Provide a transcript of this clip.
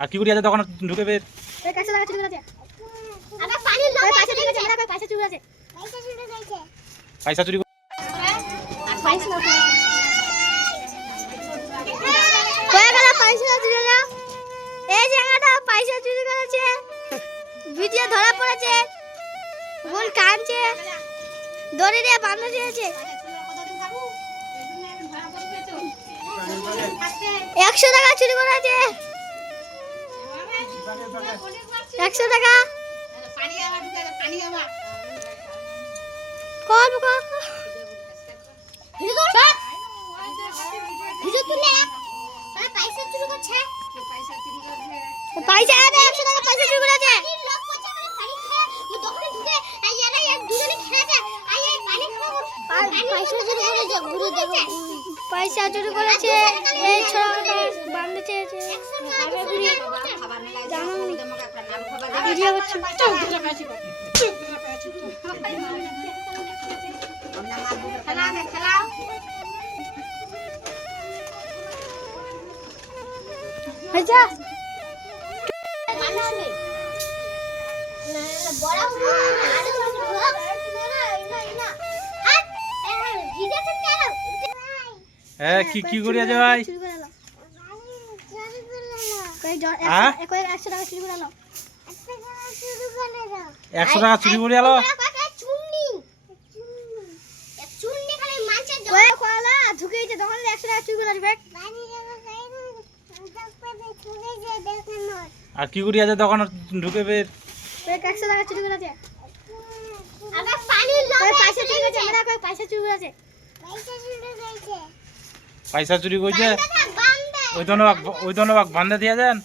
আর কি করি আছে তখন ঢুকে বের পয়সা চুরি পয়সা চুরি করেছে, ভিডিও ধরা পড়েছে, বোন কাঁদছে, দড়ি দিয়ে বাঁধা দিয়েছে। 100 টাকা চুরি করেছে, 100 টাকা কর কর পয়সা চুরি করছে, পয়সা 100 টাকা পয়সা চুরি করেছে। পয়সা চুরি করেছে, এই ছোটটা বাঁধতে চেয়েছে। ভিডিও করছে। আচ্ছা হ্যাঁ কি কি করি আছে ভাই? 100 টাকা চুরি করে আলো, 100 টাকা চুরি করে আলো। ঢুকেছে তখন 100 টাকা চুরি করে আসবে। আর কি করি আছে তখন ঢুকে বের 100 টাকা চুরি করেছে, পয়সা চুরি করেছে, পয়সা চুরি করেছে, পয়সা চুরি করছে। ওই ধনবাগ বান্ধে দিয়ে যান।